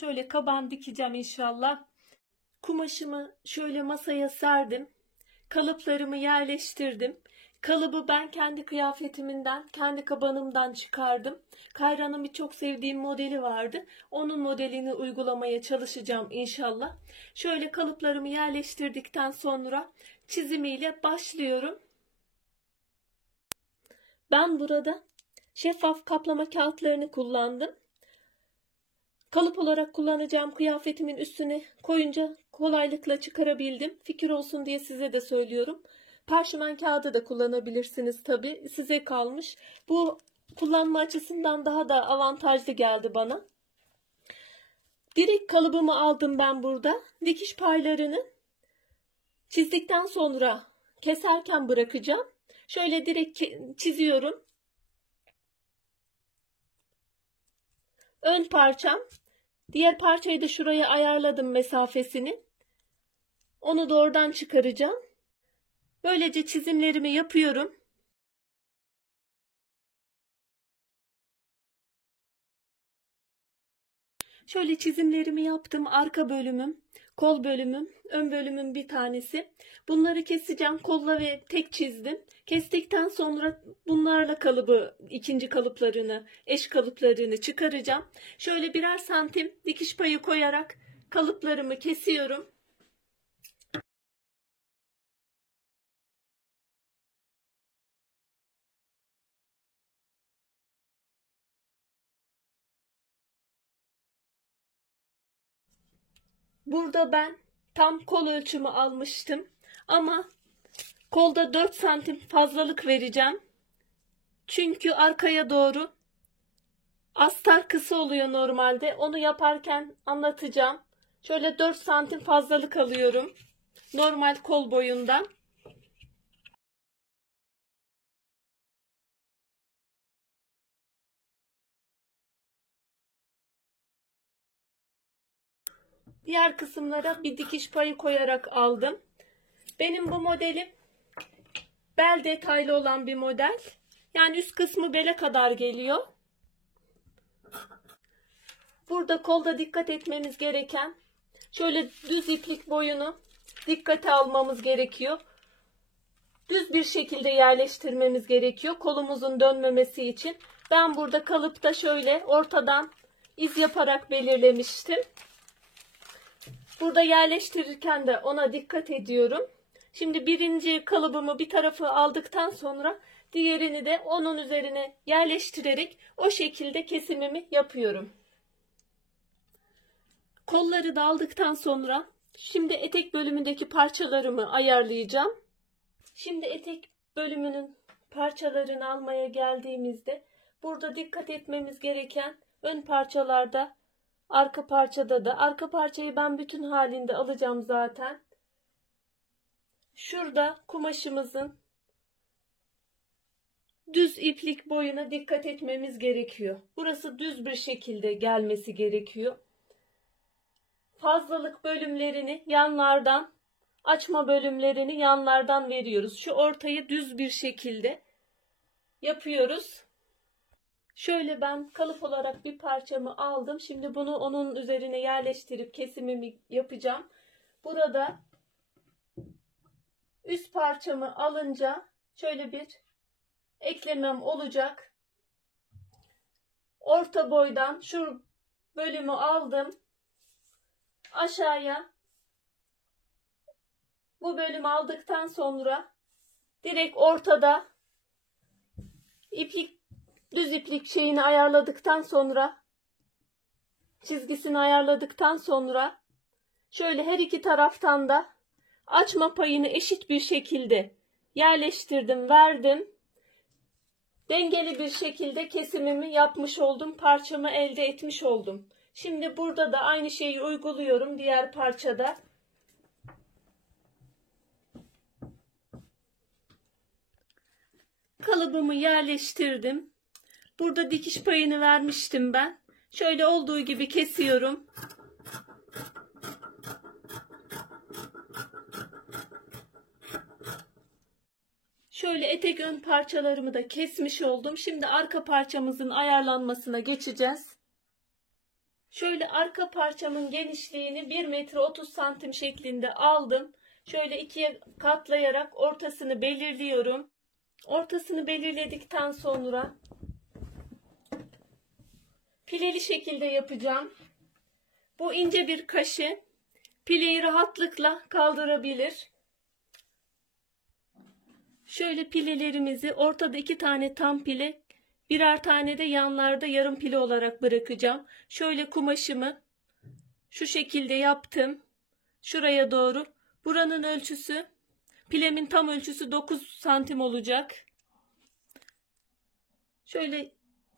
Şöyle kaban dikeceğim inşallah. Kumaşımı şöyle masaya serdim. Kalıplarımı yerleştirdim. Kalıbı ben kendi kıyafetimden, kendi kabanımdan çıkardım. Kayra'nın bir çok sevdiğim modeli vardı. Onun modelini uygulamaya çalışacağım inşallah. Şöyle kalıplarımı yerleştirdikten sonra çizimiyle başlıyorum. Ben burada şeffaf kaplama kağıtlarını kullandım. Kalıp olarak kullanacağım kıyafetimin üstüne koyunca kolaylıkla çıkarabildim. Fikir olsun diye size de söylüyorum. Parşömen kağıdı da kullanabilirsiniz tabii. Size kalmış. Bu kullanma açısından daha da avantajlı geldi bana. Direkt kalıbımı aldım ben burada. Dikiş paylarını çizdikten sonra keserken bırakacağım. Şöyle direkt çiziyorum. Ön parçam. Diğer parçayı da şuraya ayarladım mesafesini. Onu da oradan çıkaracağım. Böylece çizimlerimi yapıyorum. Şöyle çizimlerimi yaptım. Arka bölümüm, kol bölümüm, ön bölümüm bir tanesi. Bunları keseceğim. Kolla ve tek çizdim. Kestikten sonra bunlarla kalıbı, ikinci kalıplarını, eş kalıplarını çıkaracağım. Şöyle birer santim dikiş payı koyarak kalıplarımı kesiyorum. Burada ben tam kol ölçümü almıştım. Ama kolda 4 santim fazlalık vereceğim. Çünkü arkaya doğru astar kısa oluyor normalde. Onu yaparken anlatacağım. Şöyle 4 santim fazlalık alıyorum. Normal kol boyundan. Diğer kısımlara bir dikiş payı koyarak aldım. Benim bu modelim bel detaylı olan bir model. Yani üst kısmı bele kadar geliyor. Burada kolda dikkat etmemiz gereken şöyle düz iplik boyunu dikkate almamız gerekiyor. Düz bir şekilde yerleştirmemiz gerekiyor kolumuzun dönmemesi için. Ben burada kalıpta şöyle ortadan iz yaparak belirlemiştim. Burada yerleştirirken de ona dikkat ediyorum. Şimdi birinci kalıbımı bir tarafı aldıktan sonra diğerini de onun üzerine yerleştirerek o şekilde kesimimi yapıyorum. Kolları da aldıktan sonra şimdi etek bölümündeki parçalarımı ayarlayacağım. Şimdi etek bölümünün parçalarını almaya geldiğimizde burada dikkat etmemiz gereken ön parçalarda, arka parçada da. Arka parçayı ben bütün halinde alacağım zaten. Şurada kumaşımızın düz iplik boyuna dikkat etmemiz gerekiyor. Burası düz bir şekilde gelmesi gerekiyor. Fazlalık bölümlerini yanlardan, açma bölümlerini yanlardan veriyoruz. Şu ortayı düz bir şekilde yapıyoruz. Şöyle ben kalıp olarak bir parçamı aldım. Şimdi bunu onun üzerine yerleştirip kesimimi yapacağım. Burada üst parçamı alınca şöyle bir eklemem olacak. Orta boydan şu bölümü aldım. Aşağıya bu bölümü aldıktan sonra direkt ortada iplik, düz iplik şeyini ayarladıktan sonra, çizgisini ayarladıktan sonra şöyle her iki taraftan da açma payını eşit bir şekilde yerleştirdim, verdim. Dengeli bir şekilde kesimimi yapmış oldum. Parçamı elde etmiş oldum. Şimdi burada da aynı şeyi uyguluyorum diğer parçada. Kalıbımı yerleştirdim. Burada dikiş payını vermiştim ben. Şöyle olduğu gibi kesiyorum. Şöyle etek ön parçalarımı da kesmiş oldum. Şimdi arka parçamızın ayarlanmasına geçeceğiz. Şöyle arka parçamın genişliğini 1 metre 30 santim şeklinde aldım. Şöyle ikiye katlayarak ortasını belirliyorum. Ortasını belirledikten sonra pileli şekilde yapacağım. Bu ince bir kaşı pileyi rahatlıkla kaldırabilir. Şöyle pilelerimizi ortada 2 tane tam pile, birer tane de yanlarda yarım pile olarak bırakacağım. Şöyle kumaşımı şu şekilde yaptım. Şuraya doğru. Buranın ölçüsü, pilemin tam ölçüsü 9 santim olacak. Şöyle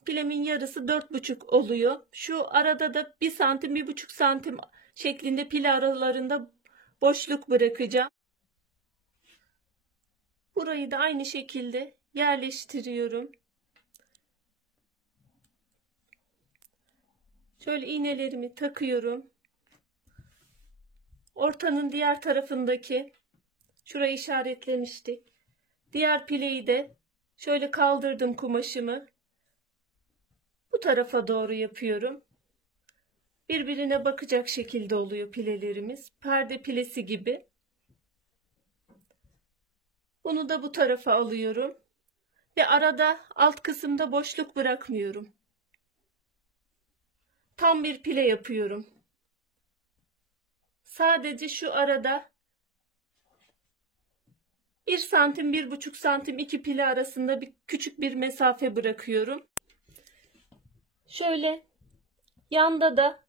pilemin yarısı 4,5 oluyor. Şu arada da 1 santim 1,5 santim şeklinde pile aralarında boşluk bırakacağım. Burayı da aynı şekilde yerleştiriyorum. Şöyle iğnelerimi takıyorum. Ortanın diğer tarafındaki, şurayı işaretlemiştik, diğer pileyi de şöyle kaldırdım kumaşımı. Bu tarafa doğru yapıyorum. Birbirine bakacak şekilde oluyor pilelerimiz. Perde pilesi gibi. Bunu da bu tarafa alıyorum. Ve arada alt kısımda boşluk bırakmıyorum. Tam bir pile yapıyorum. Sadece şu arada 1 santim 1,5 santim iki pile arasında küçük bir mesafe bırakıyorum. Şöyle yanda da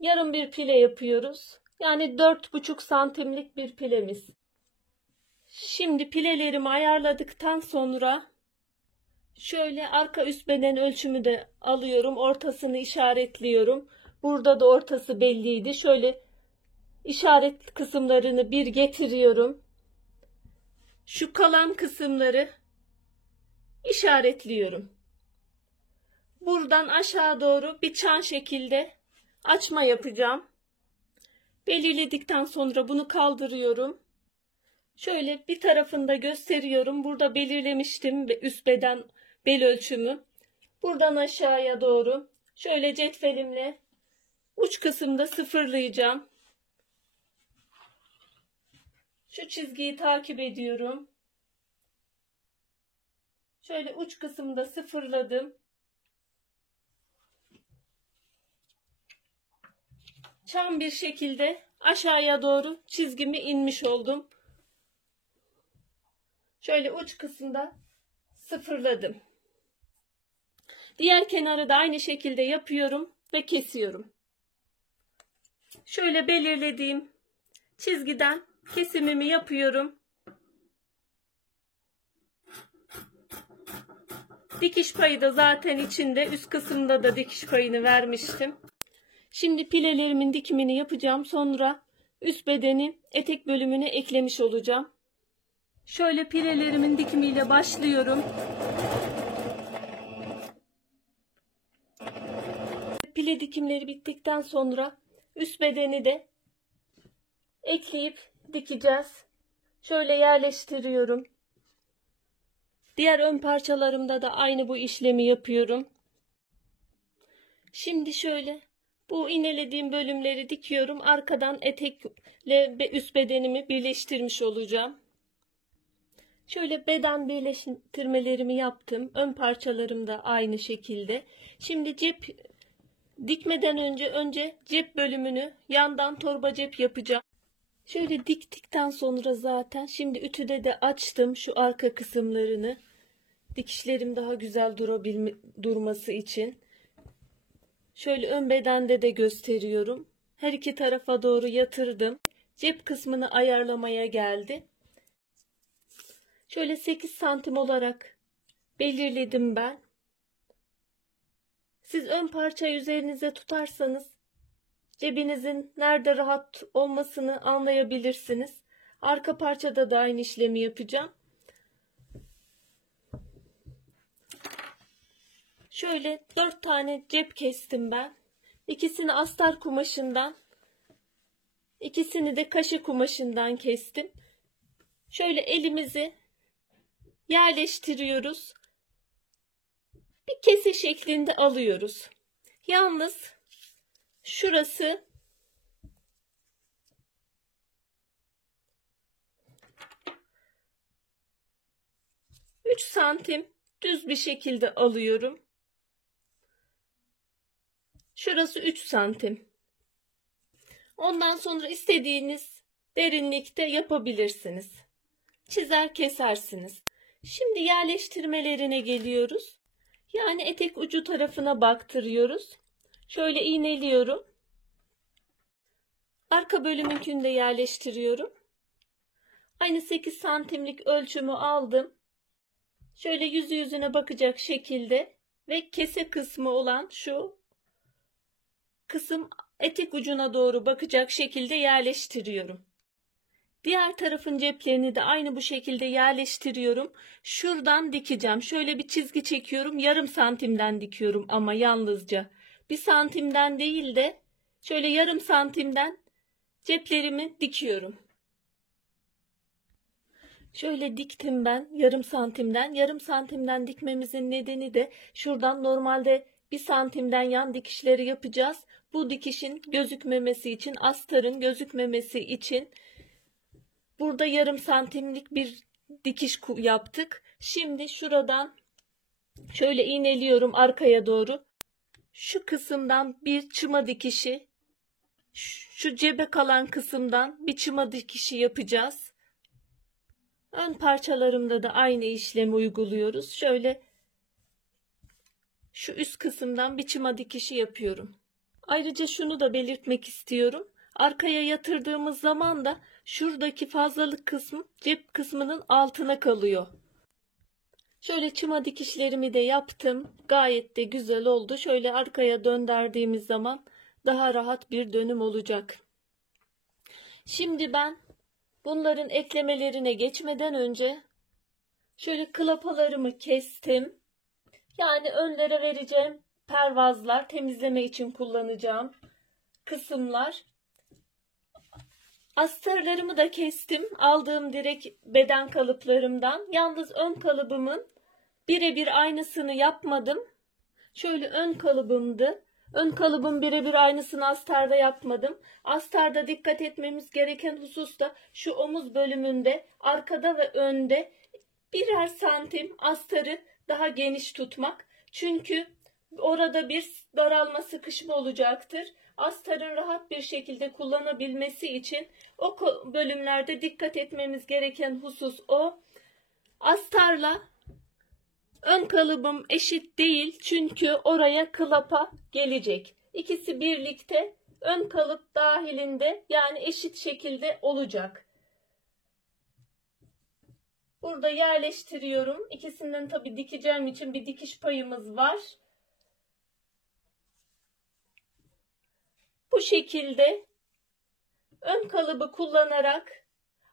yarım bir pile yapıyoruz. Yani 4,5 santimlik bir pilemiz. Şimdi pilelerimi ayarladıktan sonra şöyle arka üst beden ölçümü de alıyorum. Ortasını işaretliyorum. Burada da ortası belliydi. Şöyle işaret kısımlarını bir getiriyorum. Şu kalan kısımları işaretliyorum. Buradan aşağı doğru bir çan şekilde açma yapacağım. Belirledikten sonra bunu kaldırıyorum. Şöyle bir tarafında gösteriyorum. Burada belirlemiştim üst beden bel ölçümü. Buradan aşağıya doğru şöyle cetvelimle uç kısımda sıfırlayacağım. Şu çizgiyi takip ediyorum. Şöyle uç kısımda sıfırladım. Çam bir şekilde aşağıya doğru çizgimi inmiş oldum. Şöyle uç kısımda sıfırladım. Diğer kenarı da aynı şekilde yapıyorum ve kesiyorum. Şöyle belirlediğim çizgiden kesimimi yapıyorum. Dikiş payı da zaten içinde. Üst kısımda da dikiş payını vermiştim. Şimdi pilelerimin dikimini yapacağım. Sonra üst bedeni etek bölümüne eklemiş olacağım. Şöyle pilelerimin dikimiyle başlıyorum. Pile dikimleri bittikten sonra üst bedeni de ekleyip dikeceğiz. Şöyle yerleştiriyorum. Diğer ön parçalarımda da aynı bu işlemi yapıyorum. Şimdi şöyle bu iğnelediğim bölümleri dikiyorum. Arkadan etekle üst bedenimi birleştirmiş olacağım. Şöyle beden birleştirmelerimi yaptım. Ön parçalarım da aynı şekilde. Şimdi cep dikmeden önce cep bölümünü yandan torba cep yapacağım. Şöyle diktikten sonra zaten şimdi ütüde de açtım şu arka kısımlarını. Dikişlerim daha güzel durması için. Şöyle ön bedende de gösteriyorum. Her iki tarafa doğru yatırdım. Cep kısmını ayarlamaya geldi. Şöyle 8 santim olarak belirledim ben. Siz ön parçayı üzerinize tutarsanız cebinizin nerede rahat olmasını anlayabilirsiniz. Arka parçada da aynı işlemi yapacağım. Şöyle 4 tane cep kestim ben. İkisini astar kumaşından, ikisini de kaşı kumaşından kestim. Şöyle elimizi yerleştiriyoruz. Bir kese şeklinde alıyoruz. Yalnız şurası 3 santim düz bir şekilde alıyorum. Şurası 3 santim. Ondan sonra istediğiniz derinlikte yapabilirsiniz. Çizer kesersiniz. Şimdi yerleştirmelerine geliyoruz. Yani etek ucu tarafına baktırıyoruz. Şöyle iğneliyorum. Arka bölümünkünü de yerleştiriyorum. Aynı 8 santimlik ölçümü aldım. Şöyle yüzü yüzüne bakacak şekilde ve kese kısmı olan şu kısım etek ucuna doğru bakacak şekilde yerleştiriyorum. Diğer tarafın ceplerini de aynı bu şekilde yerleştiriyorum. Şuradan dikeceğim. Şöyle bir çizgi çekiyorum. Yarım santimden dikiyorum ama yalnızca. 1 santimden değil de şöyle yarım santimden ceplerimi dikiyorum. Şöyle diktim ben yarım santimden. Yarım santimden dikmemizin nedeni de şuradan normalde 1 santimden yan dikişleri yapacağız. Bu dikişin gözükmemesi için, astarın gözükmemesi için burada yarım santimlik bir dikiş yaptık. Şimdi şuradan şöyle iğneliyorum arkaya doğru. Şu kısımdan bir çıma dikişi, şu cebe kalan kısımdan bir çıma dikişi yapacağız. Ön parçalarımda da aynı işlemi uyguluyoruz. Şöyle şu üst kısımdan bir çıma dikişi yapıyorum. Ayrıca şunu da belirtmek istiyorum. Arkaya yatırdığımız zaman da şuradaki fazlalık kısmı cep kısmının altına kalıyor. Şöyle çıma dikişlerimi de yaptım. Gayet de güzel oldu. Şöyle arkaya döndürdüğümüz zaman daha rahat bir dönüm olacak. Şimdi ben bunların eklemelerine geçmeden önce şöyle klapalarımı kestim. Yani önlere vereceğim pervazlar, temizleme için kullanacağım kısımlar. Astarlarımı da kestim. Aldığım direkt beden kalıplarımdan. Yalnız ön kalıbımın birebir aynısını yapmadım. Şöyle ön kalıbımdı. Ön kalıbın birebir aynısını astarda yapmadım. Astarda dikkat etmemiz gereken husus da şu omuz bölümünde, arkada ve önde birer santim astarı daha geniş tutmak. Çünkü orada bir daralma, sıkışma olacaktır. Astarın rahat bir şekilde kullanabilmesi için o bölümlerde dikkat etmemiz gereken husus o. Astarla ön kalıbım eşit değil çünkü oraya klapa gelecek. İkisi birlikte ön kalıp dahilinde yani eşit şekilde olacak. Burada yerleştiriyorum. İkisinden tabii dikeceğim için bir dikiş payımız var. Bu şekilde ön kalıbı kullanarak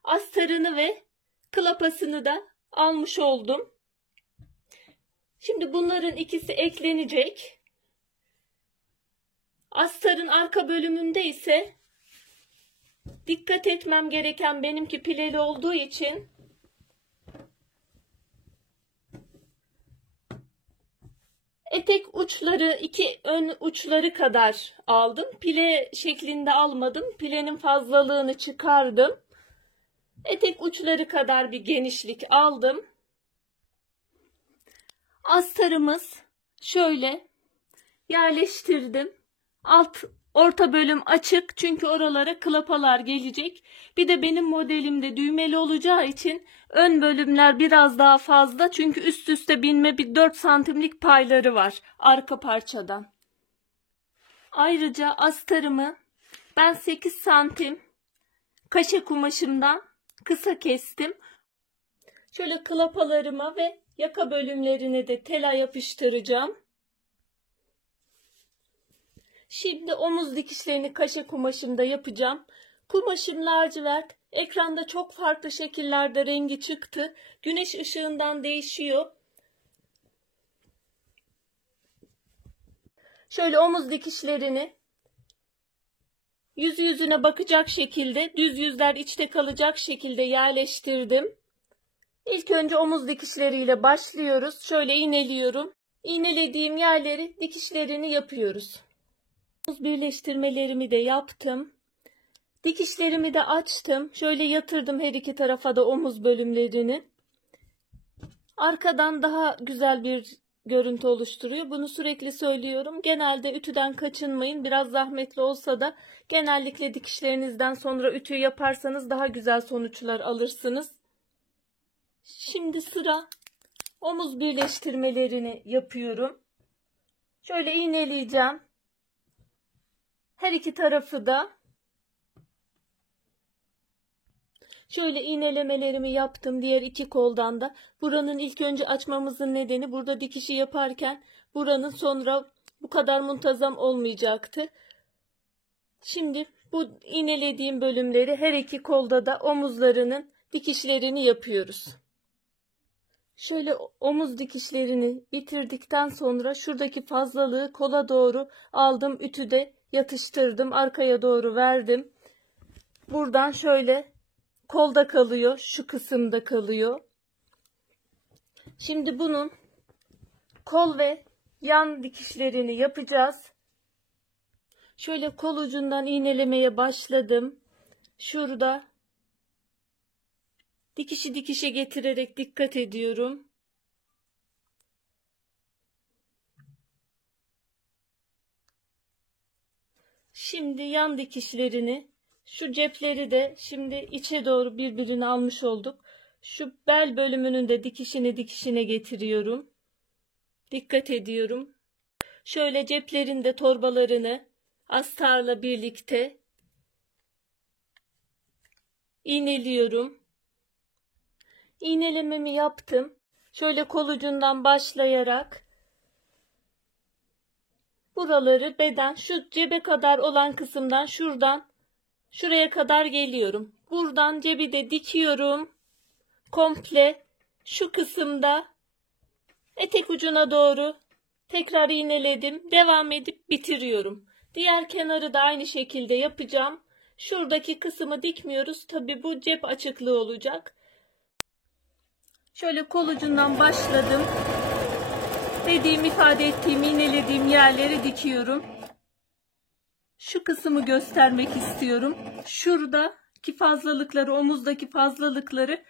astarını ve klapasını da almış oldum. Şimdi bunların ikisi eklenecek. Astarın arka bölümünde ise dikkat etmem gereken benimki pileli olduğu için etek uçları, iki ön uçları kadar aldım. Pile şeklinde almadım. Pilenin fazlalığını çıkardım. Etek uçları kadar bir genişlik aldım. Astarımız şöyle yerleştirdim. Orta bölüm açık çünkü oralara klapalar gelecek. Bir de benim modelimde düğmeli olacağı için ön bölümler biraz daha fazla. Çünkü üst üste binme bir 4 santimlik payları var arka parçadan. Ayrıca astarımı ben 8 santim kaşe kumaşımdan kısa kestim. Şöyle klapalarıma ve yaka bölümlerine de tela yapıştıracağım. Şimdi omuz dikişlerini kaşe kumaşımda yapacağım. Kumaşım lacivert. Ekranda çok farklı şekillerde rengi çıktı. Güneş ışığından değişiyor. Şöyle omuz dikişlerini yüzü yüzüne bakacak şekilde, düz yüzler içte kalacak şekilde yerleştirdim. İlk önce omuz dikişleriyle başlıyoruz. Şöyle iğneliyorum. İğnelediğim yerleri dikişlerini yapıyoruz. Birleştirmelerimi de yaptım. Dikişlerimi de açtım. Şöyle yatırdım her iki tarafa da omuz bölümlerini. Arkadan daha güzel bir görüntü oluşturuyor. Bunu sürekli söylüyorum. Genelde ütüden kaçınmayın. Biraz zahmetli olsa da genellikle dikişlerinizden sonra ütü yaparsanız daha güzel sonuçlar alırsınız. Şimdi sıra omuz birleştirmelerini yapıyorum. Şöyle iğneleyeceğim. Her iki tarafı da. Şöyle iğnelemelerimi yaptım diğer iki koldan da. Buranın ilk önce açmamızın nedeni burada dikişi yaparken buranın sonra bu kadar muntazam olmayacaktı. Şimdi bu iğnelediğim bölümleri her iki kolda da omuzlarının dikişlerini yapıyoruz. Şöyle omuz dikişlerini bitirdikten sonra şuradaki fazlalığı kola doğru aldım, ütüde yatıştırdım, arkaya doğru verdim. Buradan şöyle kolda kalıyor, şu kısımda kalıyor. Şimdi bunun kol ve yan dikişlerini yapacağız. Şöyle kol ucundan iğnelemeye başladım. Şurada dikişi dikişe getirerek dikkat ediyorum. Şimdi yan dikişlerini, şu cepleri de şimdi içe doğru birbirini almış olduk. Şu bel bölümünün de dikişine getiriyorum. Dikkat ediyorum. Şöyle ceplerin de torbalarını astarla birlikte iğneliyorum. İğnelememi yaptım. Şöyle kol ucundan başlayarak buraları beden şu cebe kadar olan kısımdan şuradan şuraya kadar geliyorum. Buradan cebi de dikiyorum. Komple şu kısımda etek ucuna doğru tekrar iğneledim. Devam edip bitiriyorum. Diğer kenarı da aynı şekilde yapacağım. Şuradaki kısmı dikmiyoruz. Tabi bu cep açıklığı olacak. Şöyle kol ucundan başladım. ifade ettiğim, iğnelediğim yerleri dikiyorum. Şu kısmı göstermek istiyorum. Şuradaki fazlalıkları, omuzdaki fazlalıkları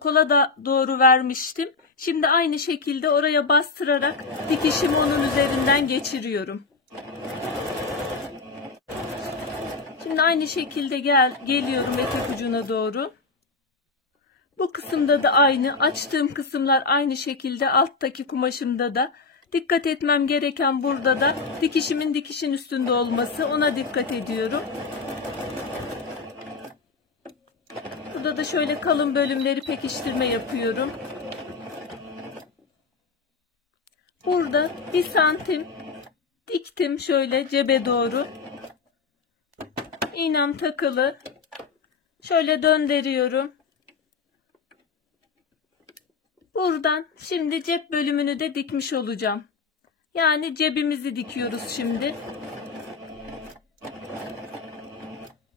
kola da doğru vermiştim. Şimdi aynı şekilde oraya bastırarak dikişimi onun üzerinden geçiriyorum. Şimdi aynı şekilde geliyorum etek ucuna doğru. Bu kısımda da aynı. Açtığım kısımlar aynı şekilde alttaki kumaşımda da. Dikkat etmem gereken burada da dikişimin dikişin üstünde olması. Ona dikkat ediyorum. Burada da şöyle kalın bölümleri pekiştirme yapıyorum. Burada 1 santim diktim şöyle cebe doğru. İğnem takılı. Şöyle döndürüyorum. Buradan şimdi cep bölümünü de dikmiş olacağım. Yani cebimizi dikiyoruz şimdi.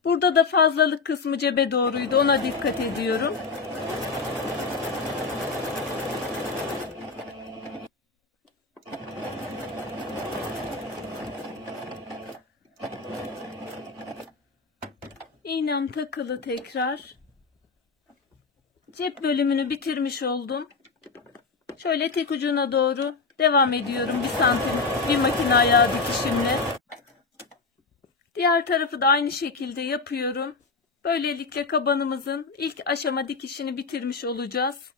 Burada da fazlalık kısmı cebe doğruydu. Ona dikkat ediyorum. İğnem takılı tekrar. Cep bölümünü bitirmiş oldum. Şöyle tek ucuna doğru devam ediyorum 1 santim bir makine ayağı dikişimle. Diğer tarafı da aynı şekilde yapıyorum. Böylelikle kabanımızın ilk aşama dikişini bitirmiş olacağız.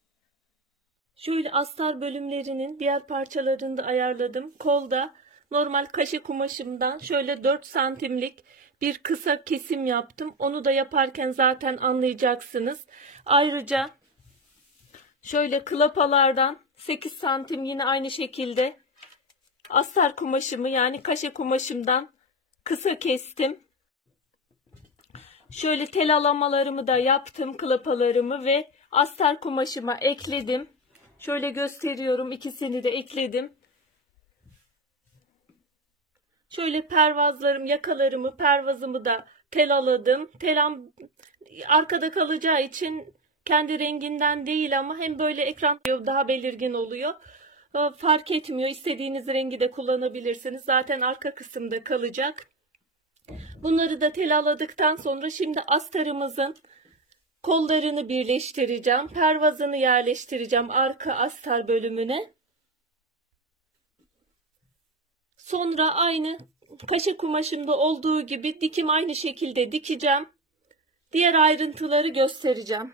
Şöyle astar bölümlerinin diğer parçalarını da ayarladım. Kolda normal kaşe kumaşımdan şöyle 4 santimlik bir kısa kesim yaptım. Onu da yaparken zaten anlayacaksınız. Ayrıca şöyle klapalardan 8 santim yine aynı şekilde astar kumaşımı yani kaşe kumaşımdan kısa kestim. Şöyle tel alamalarımı da yaptım, klapalarımı ve astar kumaşıma ekledim. Şöyle gösteriyorum, ikisini de ekledim. Şöyle pervazlarım, yakalarımı, pervazımı da telaladım. Telam arkada kalacağı için kendi renginden değil ama hem böyle ekran daha belirgin oluyor. Fark etmiyor. İstediğiniz rengi de kullanabilirsiniz. Zaten arka kısımda kalacak. Bunları da telaladıktan sonra şimdi astarımızın kollarını birleştireceğim. Pervazını yerleştireceğim arka astar bölümüne. Sonra aynı kaşe kumaşımda olduğu gibi dikim aynı şekilde dikeceğim. Diğer ayrıntıları göstereceğim.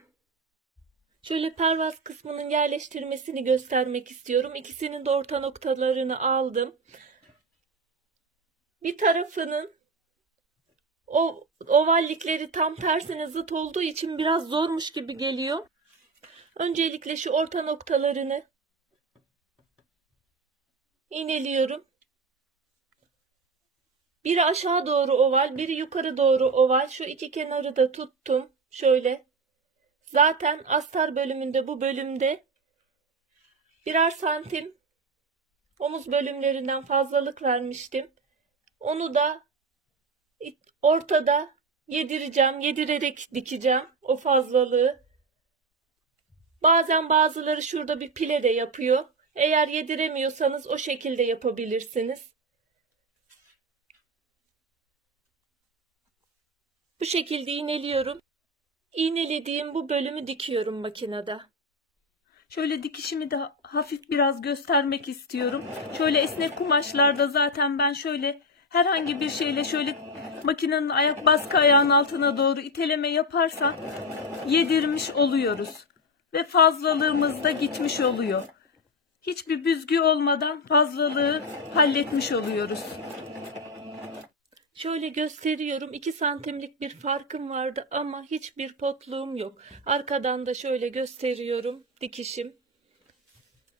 Şöyle pervaz kısmının yerleştirmesini göstermek istiyorum. İkisinin de orta noktalarını aldım. Bir tarafının ovallikleri tam tersine zıt olduğu için biraz zormuş gibi geliyor. Öncelikle şu orta noktalarını iğneliyorum. Biri aşağı doğru oval, biri yukarı doğru oval. Şu iki kenarı da tuttum. Şöyle. Zaten astar bölümünde, bu bölümde birer santim omuz bölümlerinden fazlalık vermiştim. Onu da ortada yedireceğim. Yedirerek dikeceğim o fazlalığı. Bazen bazıları şurada bir pile de yapıyor. Eğer yediremiyorsanız o şekilde yapabilirsiniz. Bu şekilde iğneliyorum. İğnelediğim bu bölümü dikiyorum makinede. Şöyle dikişimi de hafif biraz göstermek istiyorum. Şöyle esnek kumaşlarda zaten ben şöyle herhangi bir şeyle şöyle makinenin baskı ayağının altına doğru iteleme yaparsam yedirmiş oluyoruz. Ve fazlalığımız da gitmiş oluyor. Hiçbir büzgü olmadan fazlalığı halletmiş oluyoruz. Şöyle gösteriyorum. 2 santimlik bir farkım vardı ama hiçbir potluğum yok. Arkadan da şöyle gösteriyorum dikişim.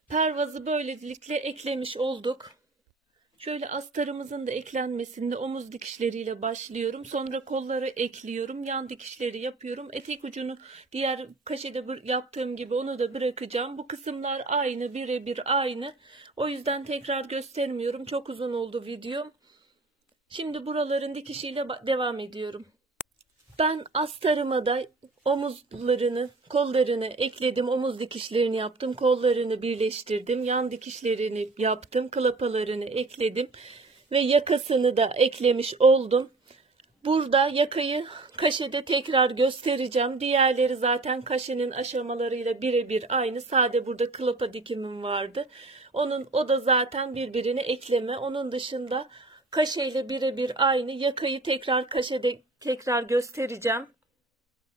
Pervazı böylelikle eklemiş olduk. Şöyle astarımızın da eklenmesinde omuz dikişleriyle başlıyorum. Sonra kolları ekliyorum. Yan dikişleri yapıyorum. Etek ucunu diğer kaşede yaptığım gibi onu da bırakacağım. Bu kısımlar aynı, birebir aynı. O yüzden tekrar göstermiyorum. Çok uzun oldu video. Şimdi buraların dikişiyle devam ediyorum. Ben astarıma da omuzlarını, kollarını ekledim. Omuz dikişlerini yaptım. Kollarını birleştirdim. Yan dikişlerini yaptım. Klapalarını ekledim. Ve yakasını da eklemiş oldum. Burada yakayı kaşede tekrar göstereceğim. Diğerleri zaten kaşenin aşamalarıyla birebir aynı. Sadece burada klapa dikimim vardı. O da zaten birbirine ekleme. Onun dışında kaşeyle birebir aynı. Yakayı kaşede tekrar göstereceğim.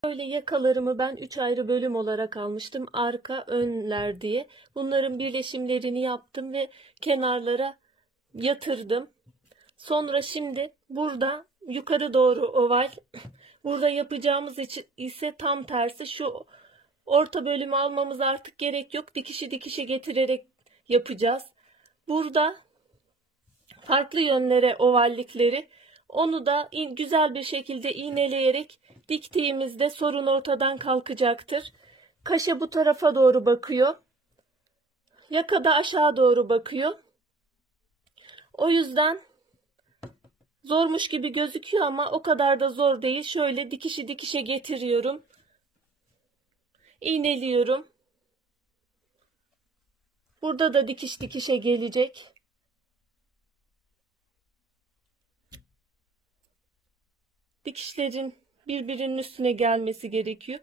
Böyle yakalarımı ben 3 ayrı bölüm olarak almıştım. Arka, önler diye. Bunların birleşimlerini yaptım ve kenarlara yatırdım. Sonra şimdi burada yukarı doğru oval. Burada yapacağımız için ise tam tersi. Şu orta bölümü almamız artık gerek yok. Dikişi dikişe getirerek yapacağız. Burada farklı yönlere ovallikleri, onu da güzel bir şekilde iğneleyerek diktiğimizde sorun ortadan kalkacaktır. Kaşe bu tarafa doğru bakıyor. Yaka da aşağı doğru bakıyor. O yüzden zormuş gibi gözüküyor ama o kadar da zor değil. Şöyle dikişi dikişe getiriyorum. İğneliyorum. Burada da dikiş dikişe gelecek. Dikişlerin birbirinin üstüne gelmesi gerekiyor.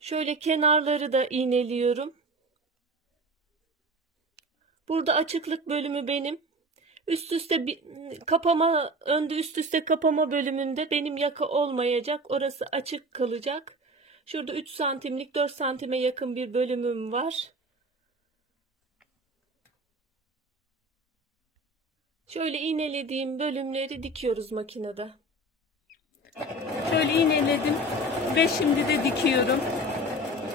Şöyle kenarları da iğneliyorum. Burada açıklık bölümü benim. Üst üste kapama, önde üst üste kapama bölümünde benim yaka olmayacak. Orası açık kalacak. Şurada 3 santimlik 4 santime yakın bir bölümüm var. Şöyle iğnelediğim bölümleri dikiyoruz makinede. Şöyle iğneledim ve şimdi de dikiyorum.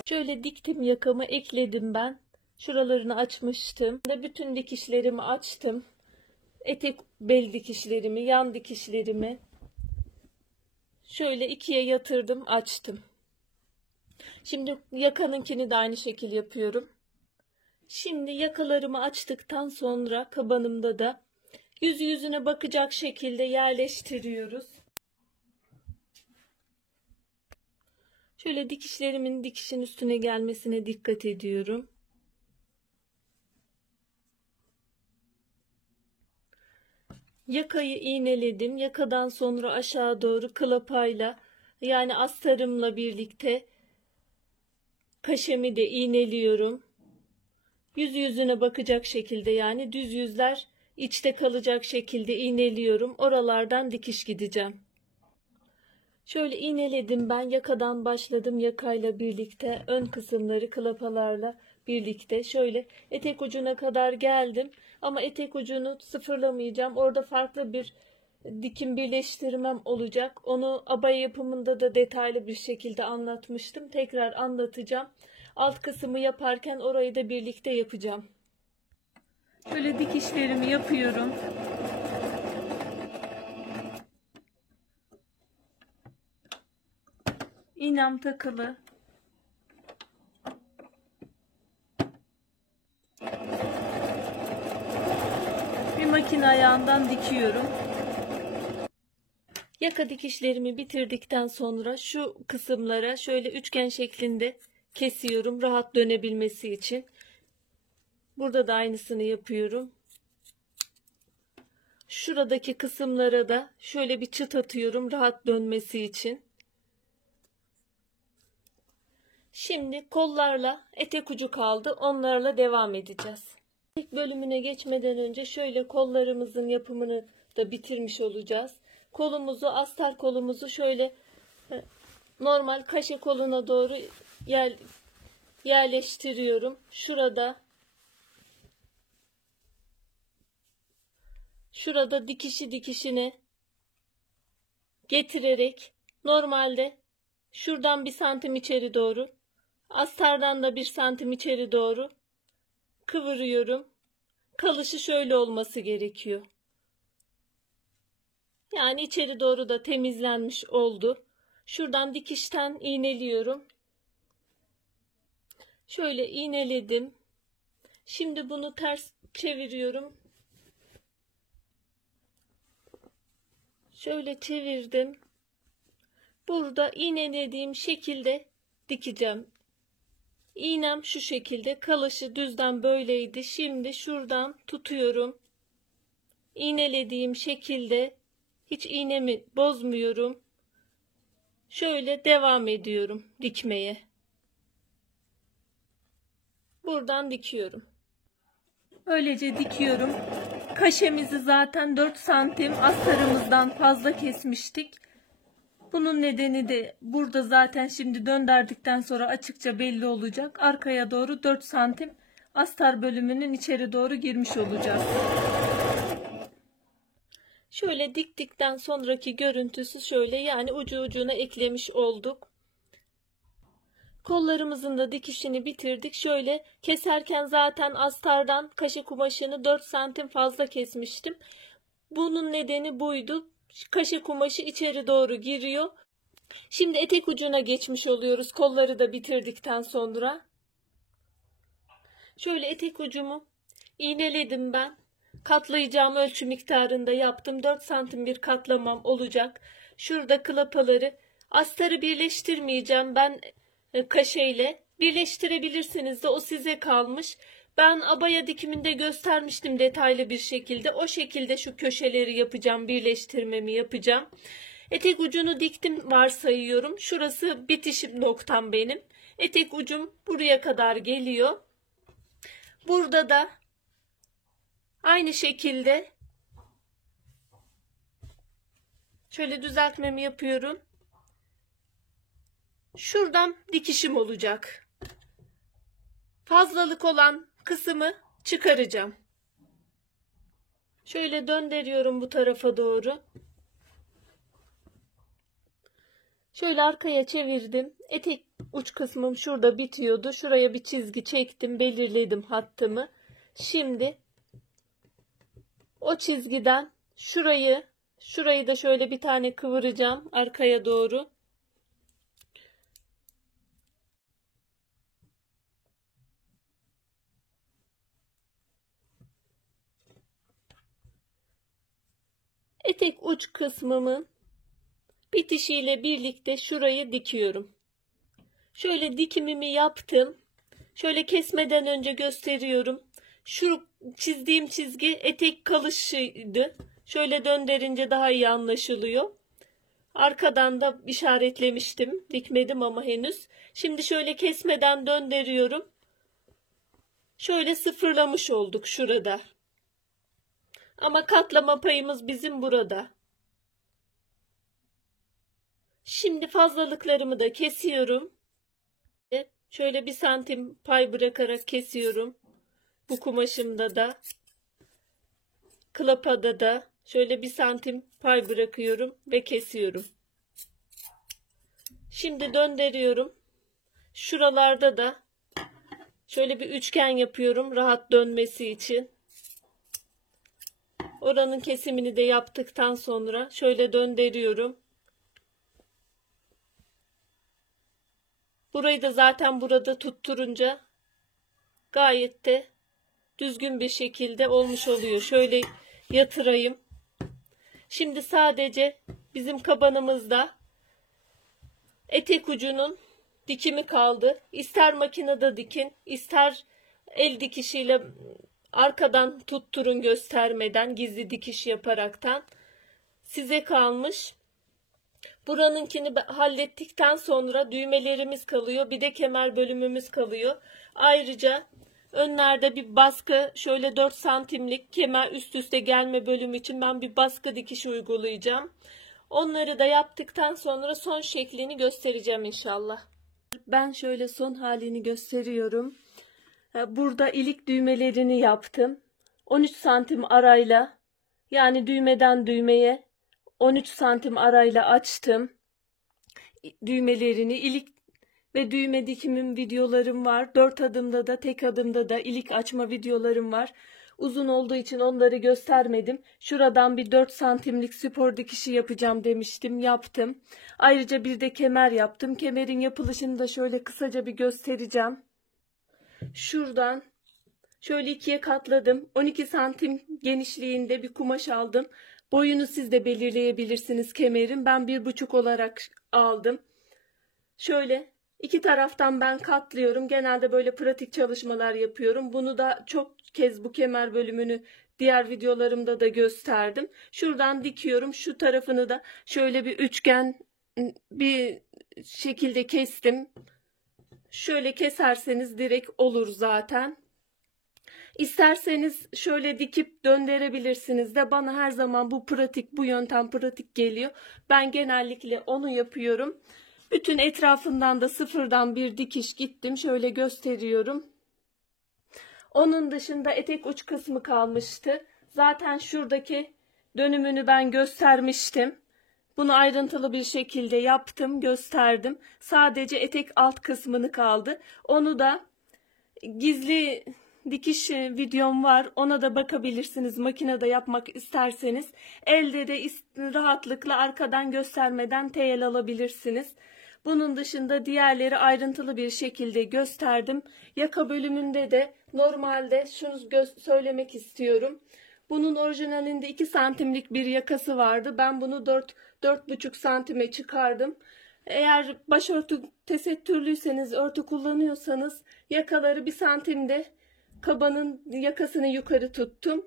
Şöyle diktim, yakamı ekledim ben. Şuralarını açmıştım. Bütün dikişlerimi açtım. Etek bel dikişlerimi, yan dikişlerimi şöyle ikiye yatırdım, açtım. Şimdi yakanınkini de aynı şekil yapıyorum. Şimdi yakalarımı açtıktan sonra kabanımda da yüzüne bakacak şekilde yerleştiriyoruz. Şöyle dikişlerimin dikişin üstüne gelmesine dikkat ediyorum. Yakayı iğneledim. Yakadan sonra aşağı doğru klapayla, yani astarımla birlikte kaşemi de iğneliyorum. Yüz yüzüne bakacak şekilde, yani düz yüzler içte kalacak şekilde iğneliyorum. Oralardan dikiş gideceğim. Şöyle iğneledim ben. Yakadan başladım, yakayla birlikte ön kısımları klapalarla birlikte şöyle etek ucuna kadar geldim. Ama etek ucunu sıfırlamayacağım. Orada farklı bir dikim birleştirmem olacak. Onu abaya yapımında da detaylı bir şekilde anlatmıştım. Tekrar anlatacağım. Alt kısmı yaparken orayı da birlikte yapacağım. Şöyle dikişlerimi yapıyorum. İğnem takılı. Bir makine ayağından dikiyorum. Yaka dikişlerimi bitirdikten sonra şu kısımlara şöyle üçgen şeklinde kesiyorum rahat dönebilmesi için. Burada da aynısını yapıyorum. Şuradaki kısımlara da şöyle bir çıt atıyorum rahat dönmesi için. Şimdi kollarla etek ucu kaldı. Onlarla devam edeceğiz. İlk bölümüne geçmeden önce şöyle kollarımızın yapımını da bitirmiş olacağız. Kolumuzu, astar kolumuzu şöyle normal kaşe koluna doğru yerleştiriyorum. Şurada dikişine getirerek normalde şuradan 1 santim içeri doğru, astardan da 1 santim içeri doğru kıvırıyorum. Kalışı şöyle olması gerekiyor. Yani içeri doğru da temizlenmiş oldu. Şuradan dikişten iğneliyorum. Şöyle iğneledim. Şimdi bunu ters çeviriyorum. Şöyle çevirdim. Burada iğnelediğim şekilde dikeceğim. İğnem şu şekilde, kalışı düzden böyleydi. Şimdi şuradan tutuyorum. İğnelediğim şekilde hiç iğnemi bozmuyorum. Şöyle devam ediyorum dikmeye. Buradan dikiyorum. Böylece dikiyorum. Kaşemizi zaten 4 santim astarımızdan fazla kesmiştik. Bunun nedeni de burada zaten şimdi döndürdükten sonra açıkça belli olacak. Arkaya doğru 4 santim astar bölümünün içeri doğru girmiş olacak. Şöyle diktikten sonraki görüntüsü şöyle, yani ucu ucuna eklemiş olduk. Kollarımızın da dikişini bitirdik. Şöyle keserken zaten astardan kaşe kumaşını 4 santim fazla kesmiştim. Bunun nedeni buydu. Kaşe kumaşı içeri doğru giriyor. Şimdi etek ucuna geçmiş oluyoruz kolları da bitirdikten sonra. Şöyle etek ucumu iğneledim ben. Katlayacağım ölçü miktarında yaptım. 4 santim bir katlamam olacak. Şurada klapaları, astarı birleştirmeyeceğim ben kaşeyle. Birleştirebilirsiniz de, o size kalmış. Ben abaya dikiminde göstermiştim detaylı bir şekilde. O şekilde şu köşeleri yapacağım, birleştirmemi yapacağım. Etek ucunu diktim varsayıyorum. Şurası bitişim noktam benim. Etek ucum buraya kadar geliyor. Burada da aynı şekilde şöyle düzeltmemi yapıyorum. Şuradan dikişim olacak. Fazlalık olan kısmı çıkaracağım. Şöyle döndürüyorum bu tarafa doğru. Şöyle arkaya çevirdim. Etek uç kısmım şurada bitiyordu. Şuraya bir çizgi çektim, belirledim hattımı. Şimdi o çizgiden şurayı da şöyle bir tane kıvıracağım arkaya doğru. Etek uç kısmımın bitişiyle birlikte şurayı dikiyorum. Şöyle dikimimi yaptım. Şöyle kesmeden önce gösteriyorum. Şu çizdiğim çizgi etek kalışıydı. Şöyle döndürünce daha iyi anlaşılıyor. Arkadan da işaretlemiştim. Dikmedim ama henüz. Şimdi şöyle kesmeden döndürüyorum. Şöyle sıfırlamış olduk şurada. Ama katlama payımız bizim burada. Şimdi fazlalıklarımı da kesiyorum. Şöyle 1 santim pay bırakarak kesiyorum. Bu kumaşımda da, klapada da şöyle 1 santim pay bırakıyorum ve kesiyorum. Şimdi döndürüyorum. Şuralarda da şöyle bir üçgen yapıyorum rahat dönmesi için. Oranın kesimini de yaptıktan sonra şöyle döndürüyorum. Burayı da zaten burada tutturunca gayet de düzgün bir şekilde olmuş oluyor. Şöyle yatırayım. Şimdi sadece bizim kabanımızda etek ucunun dikimi kaldı. İster makinede dikin, ister el dikişiyle arkadan tutturun göstermeden, gizli dikiş yaparaktan. Size kalmış. Buranınkini hallettikten sonra düğmelerimiz kalıyor. Bir de kemer bölümümüz kalıyor. Ayrıca önlerde bir baskı, şöyle 4 santimlik kemer üst üste gelme bölümü için ben bir baskı dikişi uygulayacağım. Onları da yaptıktan sonra son şeklini göstereceğim inşallah. Ben şöyle son halini gösteriyorum. Burada ilik düğmelerini yaptım. 13 santim arayla, yani düğmeden düğmeye 13 santim arayla açtım. Düğmelerini, ilik ve düğme dikimim videolarım var. 4 adımda da tek adımda da ilik açma videolarım var. Uzun olduğu için onları göstermedim. Şuradan bir 4 santimlik spor dikişi yapacağım demiştim. Yaptım. Ayrıca bir de kemer yaptım. Kemerin yapılışını da şöyle kısaca bir göstereceğim. Şuradan şöyle ikiye katladım. 12 santim genişliğinde bir kumaş aldım. Boyunu siz de belirleyebilirsiniz kemerin. Ben 1,5 olarak aldım. Şöyle iki taraftan ben katlıyorum. Genelde böyle pratik çalışmalar yapıyorum. Bunu da çok kez bu kemer bölümünü diğer videolarımda da gösterdim. Şuradan dikiyorum. Şu tarafını da şöyle bir üçgen bir şekilde kestim. Şöyle keserseniz direkt olur zaten. İsterseniz şöyle dikip döndürebilirsiniz de, bana her zaman bu yöntem pratik geliyor. Ben genellikle onu yapıyorum. Bütün etrafından da sıfırdan bir dikiş gittim. Şöyle gösteriyorum. Onun dışında etek uç kısmı kalmıştı. Zaten şuradaki dönümünü ben göstermiştim. Bunu ayrıntılı bir şekilde yaptım, gösterdim. Sadece etek alt kısmını kaldı. Onu da gizli dikiş videom var. Ona da bakabilirsiniz. Makinede yapmak isterseniz. Elde de rahatlıkla arkadan göstermeden teyel alabilirsiniz. Bunun dışında diğerleri ayrıntılı bir şekilde gösterdim. Yaka bölümünde de normalde şunu söylemek istiyorum. Bunun orijinalinde 2 santimlik bir yakası vardı. Ben bunu 4,5 santime çıkardım. Eğer başörtü tesettürlüyseniz, örtü kullanıyorsanız yakaları 1 santimde kabanın yakasını yukarı tuttum.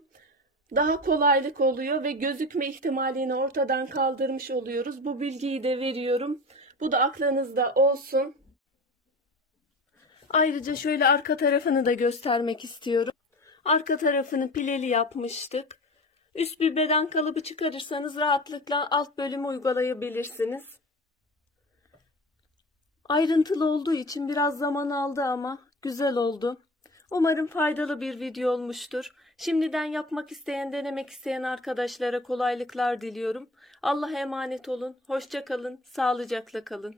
Daha kolaylık oluyor ve gözükme ihtimalini ortadan kaldırmış oluyoruz. Bu bilgiyi de veriyorum. Bu da aklınızda olsun. Ayrıca şöyle arka tarafını da göstermek istiyorum. Arka tarafını pileli yapmıştık. Üst bir beden kalıbı çıkarırsanız rahatlıkla alt bölümü uygulayabilirsiniz. Ayrıntılı olduğu için biraz zaman aldı ama güzel oldu. Umarım faydalı bir video olmuştur. Şimdiden yapmak isteyen, denemek isteyen arkadaşlara kolaylıklar diliyorum. Allah'a emanet olun. Hoşça kalın, sağlıcakla kalın.